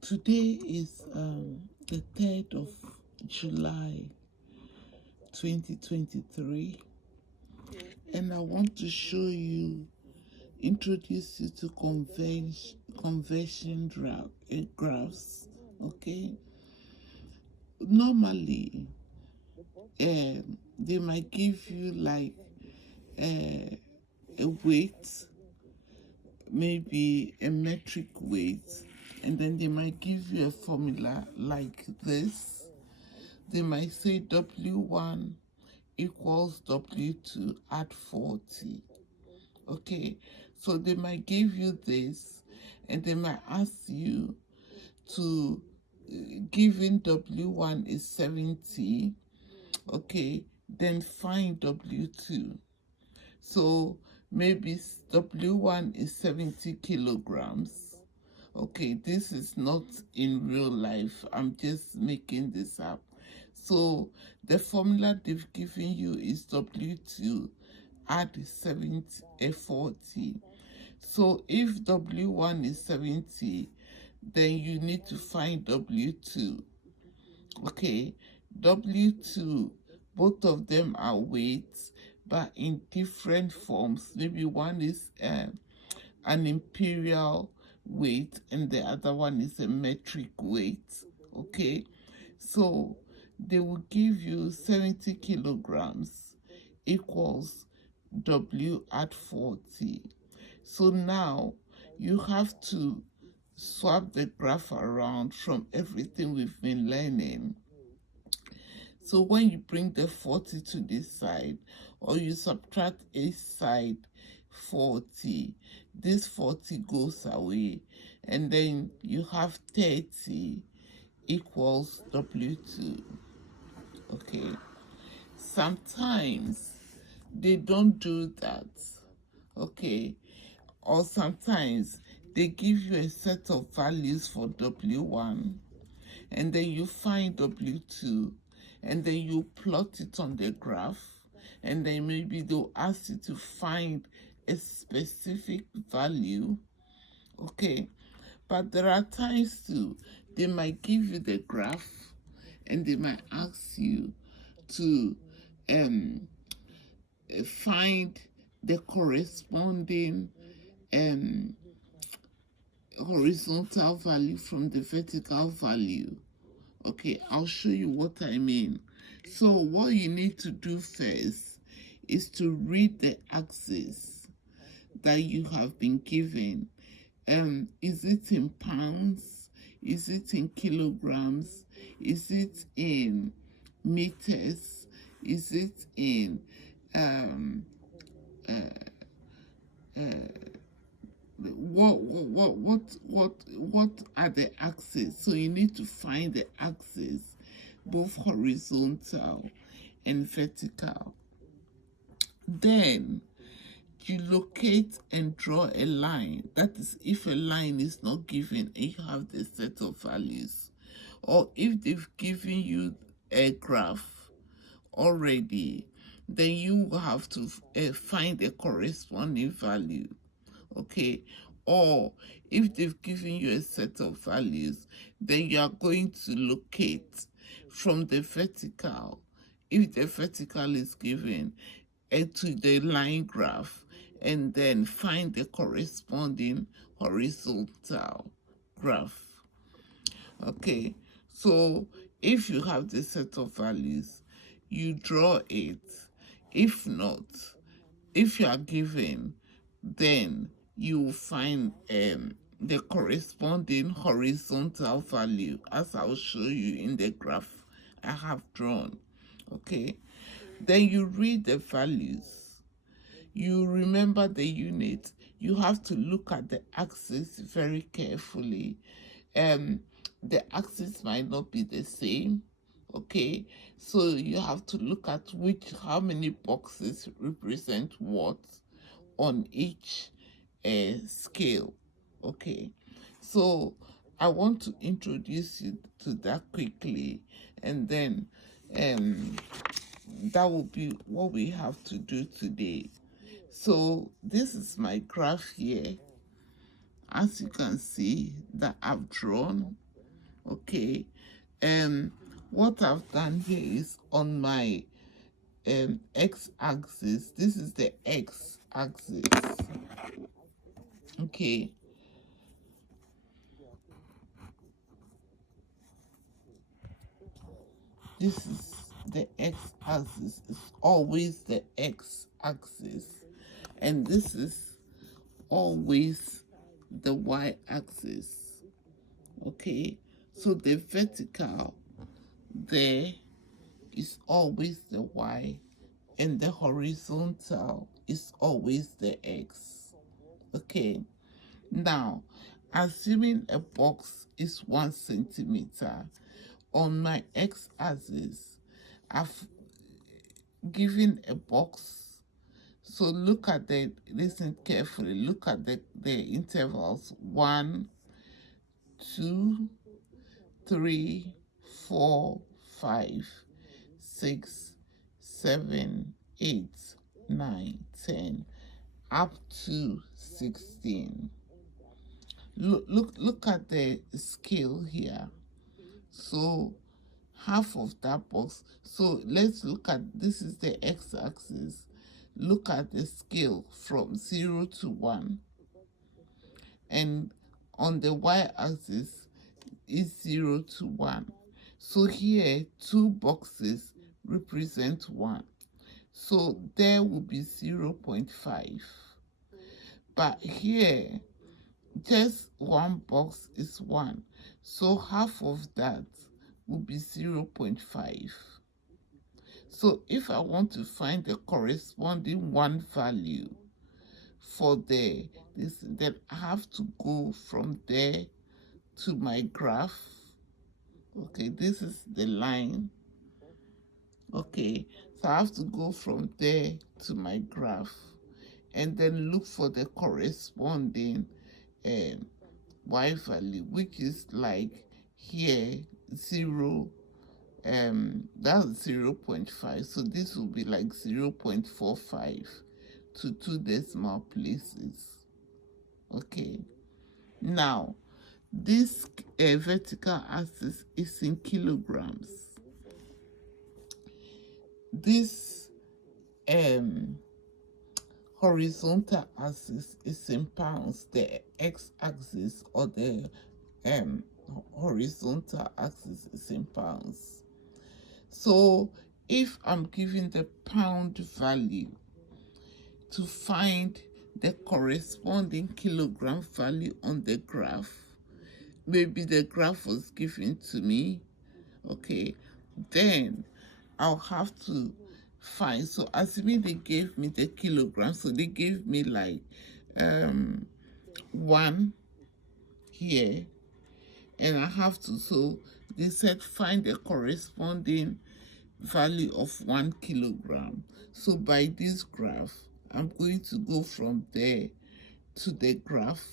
Today is the 3rd of July 2023, and I want to introduce you to conversion graphs. Okay, normally they might give you like a weight, maybe a metric weight, and then they might give you a formula like this. They might say W1 equals W2 at 40. Okay, so they might give you this, and they might ask you to, given W1 is 70, okay, then find W2. So maybe W1 is 70 kilograms. Okay, this is not in real life. I'm just making this up. So the formula they've given you is W2 add 40. So if W1 is 70, then you need to find W2. Okay, W2, both of them are weights, but in different forms. Maybe one is an imperial weight and the other one is a metric weight. Okay, so they will give you 70 kilograms equals W at 40. So now you have to swap the graph around from everything we've been learning. So when you bring the 40 to this side, or you subtract a side 40, this 40 goes away, and then you have 30 equals W2. Okay, sometimes they don't do that. Okay, or sometimes they give you a set of values for W1, and then you find W2, and then you plot it on the graph, and then maybe they'll ask you to find a specific value. Okay, but there are times too, they might give you the graph and they might ask you to find the corresponding horizontal value from the vertical value. Okay, I'll show you what I mean. So what you need to do first is to read the axis that you have been given. Is it in pounds? Is it in kilograms? Is it in meters? Is it in what are the axes? So you need to find the axes, both horizontal and vertical. Then you locate and draw a line. That is, if a line is not given and you have the set of values, or if they've given you a graph already, then you have to find a corresponding value. Okay, or if they've given you a set of values, then you are going to locate from the vertical, if the vertical is given, to the line graph, and then find the corresponding horizontal graph. Okay, so if you have the set of values, you draw it. If not, if you are given, then you will find the corresponding horizontal value, as I'll show you in the graph I have drawn. Okay, then you read the values, you remember the unit, you have to look at the axis very carefully. The axis might not be the same. Okay, so you have to look at how many boxes represent what on each scale. Okay, so I want to introduce you to that quickly, and then that will be what we have to do today. So this is my graph here. as you can see that I've drawn. Okay, what I've done here is on my x-axis. This is the x-axis. Okay, this is the x-axis. It's always the x-axis, and this is always the y-axis. Okay, so the vertical there is always the y, and the horizontal is always the x. Okay, now assuming a box is 1 centimeter, on my x-axis I've given a box. So look at listen carefully, look at the intervals 1, 2, 3, 4, 5, 6, 7, 8, 9, 10, up to 16. Look at the scale here. So half of that box. So let's look at, this is the x-axis. Look at the scale from 0 to 1. And on the y-axis is 0 to 1. So here, 2 boxes represent 1. So there will be 0.5. But here, just 1 box is 1. So half of that will be 0.5. So if I want to find the corresponding 1 value for this, then I have to go from there to my graph. Okay, this is the line. Okay, so I have to go from there to my graph and then look for the corresponding y value, which is like here 0, that's 0.5. So this will be like 0.45 to 2 decimal places. Okay, now this vertical axis is in kilograms. This horizontal axis is in pounds. The x-axis or the horizontal axis is in pounds. So if I'm given the pound value, to find the corresponding kilogram value on the graph, maybe the graph was given to me, okay, then I'll have to find. So assuming they gave me the kilogram, so they gave me like 1 here, and I have to, so they said find the corresponding value of 1 kilogram. So by this graph, I'm going to go from there to the graph,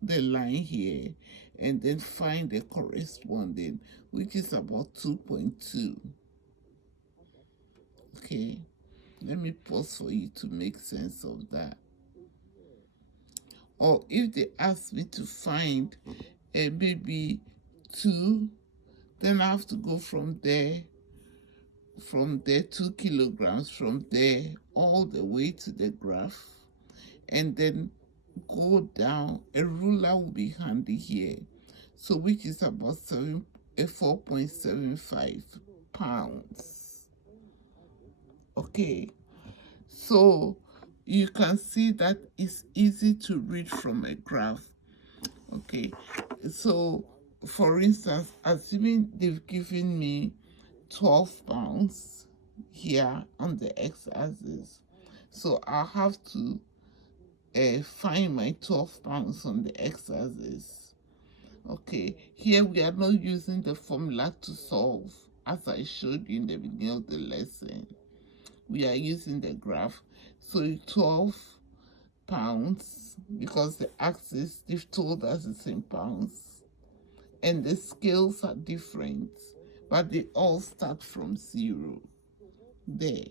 the line here, and then find the corresponding, which is about 2.2. Okay, let me pause for you to make sense of that. Or if they ask me to find maybe 2, then I have to go from there 2 kilograms, from there all the way to the graph, and then go down. A ruler will be handy here, so which is about 4.75 pounds. Okay, so you can see that it's easy to read from a graph. Okay, so for instance, assuming they've given me 12 pounds here on the x-axis, so I'll have to find my 12 pounds on the x-axis. Okay, here we are not using the formula to solve, as I showed you in the beginning of the lesson. We are using the graph. So 12 pounds, because the axis, they've told us it's in pounds, and the scales are different, but they all start from 0 there.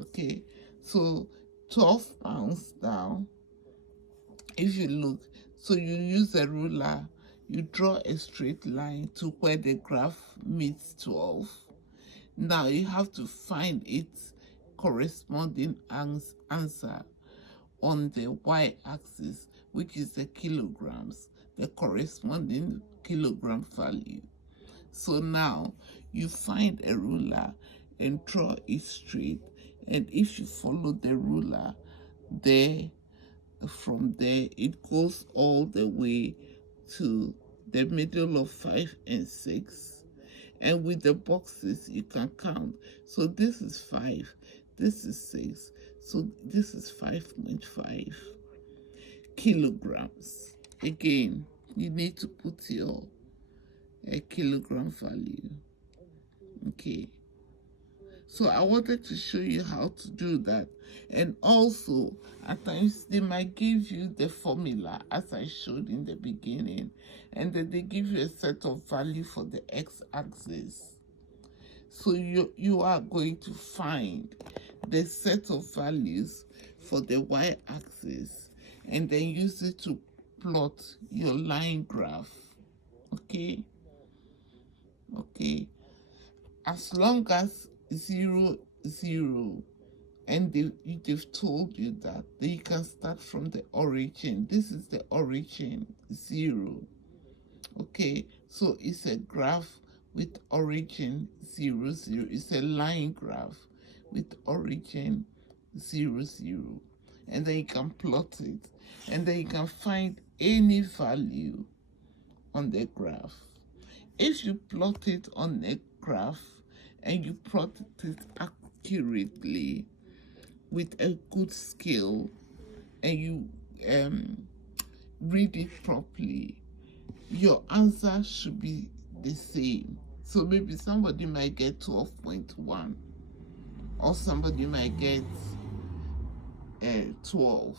Okay, so 12 pounds down, if you look, So you use a ruler, you draw a straight line to where the graph meets 12. Now you have to find its corresponding answer on the y-axis, which is the kilograms, the corresponding kilogram value. So now you find a ruler and draw it straight, and if you follow the ruler there, from there it goes all the way to the middle of 5 and 6, and with the boxes you can count. So this is 5, this is 6, so this is 5.5 kilograms. Again, you need to put your kilogram value. Okay, so I wanted to show you how to do that. And also, at times they might give you the formula as I showed in the beginning, and then they give you a set of value for the x-axis. So you are going to find the set of values for the y-axis and then use it to plot your line graph. Okay, as long as 0, 0, and they've told you that, then you can start from the origin. This is the origin, 0. Okay, so it's a graph with origin 0, 0. It's a line graph with origin 0, 0. And then you can plot it, and then you can find any value on the graph. If you plot it on a graph and you plot it accurately with a good scale, and you read it properly, your answer should be the same. So maybe somebody might get 12.1, or somebody might get 12,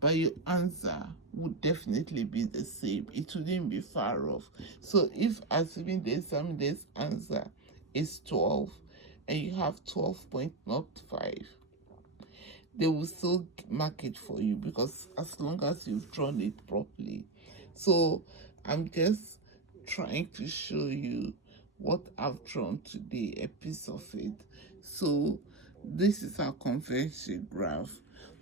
but your answer would definitely be the same. It wouldn't be far off. So if, assuming the examiner's answer is 12 and you have 12.05, they will still mark it for you, because as long as you've drawn it properly. So I'm just trying to show you what I've drawn today, a piece of it. So this is our convention graph.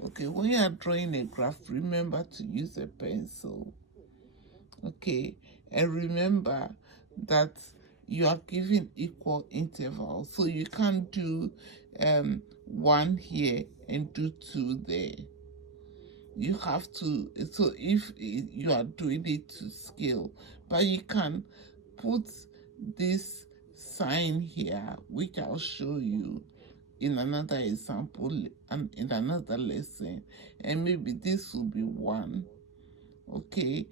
Okay, when you are drawing a graph, remember to use a pencil. Okay, and remember that you are given equal intervals, so you can't do 1 here and do 2 there. You have to, so if you are doing it to scale, but you can put this sign here, which I'll show you in another example and in another lesson, and maybe this will be 1. Okay,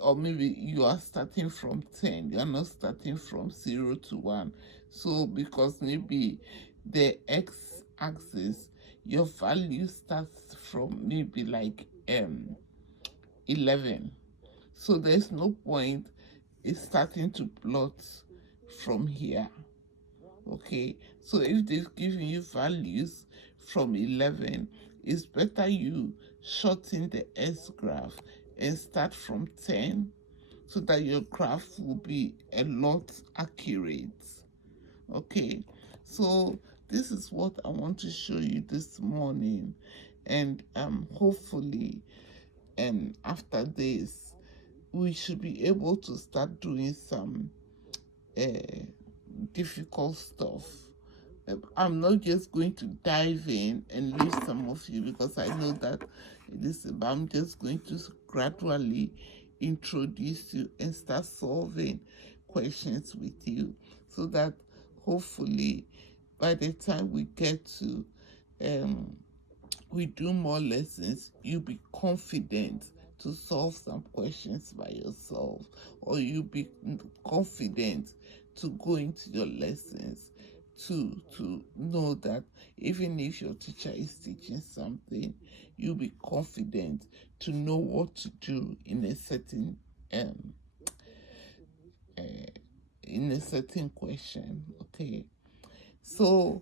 or maybe you are starting from 10, you are not starting from 0 to 1. So because maybe the x-axis, your value starts from maybe like 11, so there's no point in starting to plot from here. Okay, so if they've given you values from 11, it's better you shorten the S graph and start from 10, so that your graph will be a lot accurate. Okay, so this is what I want to show you this morning, and hopefully after this we should be able to start doing some difficult stuff. I'm not just going to dive in and leave some of you, because I know that this, but I'm just going to gradually introduce you and start solving questions with you, so that hopefully by the time we get to we do more lessons, you'll be confident to solve some questions by yourself, or you'll be confident to go into your lessons to know that even if your teacher is teaching something, you'll be confident to know what to do in a certain question. Okay, so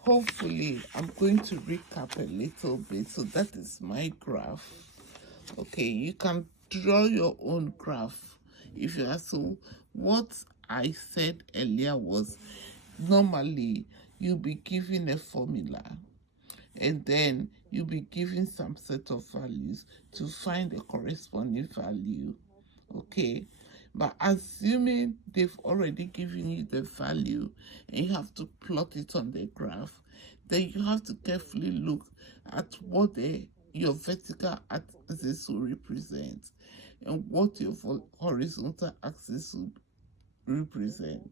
hopefully I'm going to recap a little bit. So that is my graph. Okay, you can draw your own graph. If you are so, what I said earlier was normally you'll be given a formula and then you'll be given some set of values to find the corresponding value. Okay, but assuming they've already given you the value and you have to plot it on the graph, then you have to carefully look at what your vertical axis will represent and what your horizontal axis will represent.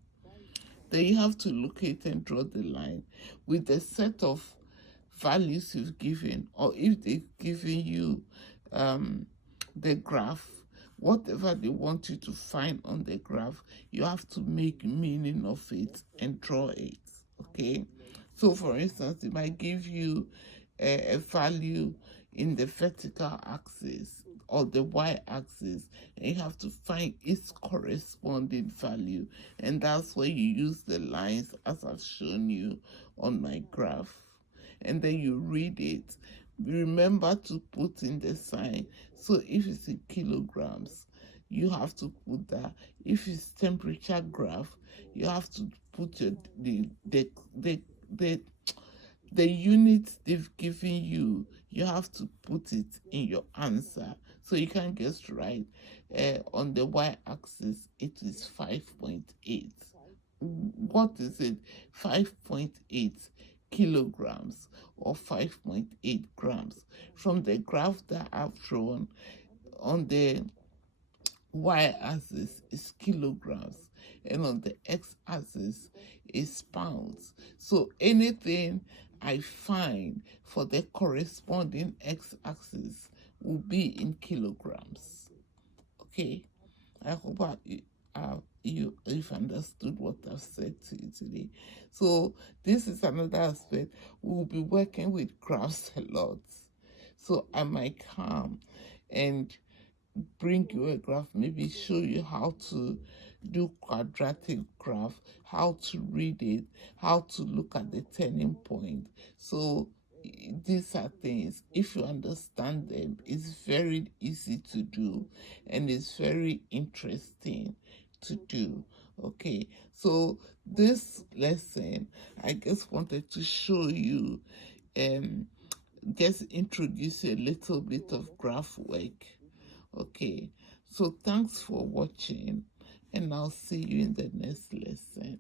Then you have to locate and draw the line with the set of values you've given, or if they've given you the graph, whatever they want you to find on the graph, you have to make meaning of it and draw it. Okay, so for instance, if I give you a value in the vertical axis or the y-axis, and you have to find its corresponding value, and that's where you use the lines as I've shown you on my graph, and then you read it. Remember to put in the sign. So if it's in kilograms, you have to put that. If it's temperature graph, you have to put the units they've given you. You have to put it in your answer, so you can just write on the y-axis it is 5.8. What is it? 5.8 kilograms or 5.8 grams. From the graph that I've drawn, on the y-axis is kilograms and on the x-axis is pounds. So anything I find for the corresponding x-axis will be in kilograms. Okay, I hope you've understood what I've said to you today. So this is another aspect. We'll be working with graphs a lot. So I might come and bring you a graph, maybe show you how to do quadratic graph, how to read it, how to look at the turning point. So these are things, if you understand them, it's very easy to do and it's very interesting to do. Okay, so this lesson I just wanted to show you, just introduce you a little bit of graph work. Okay, so thanks for watching and I'll see you in the next lesson.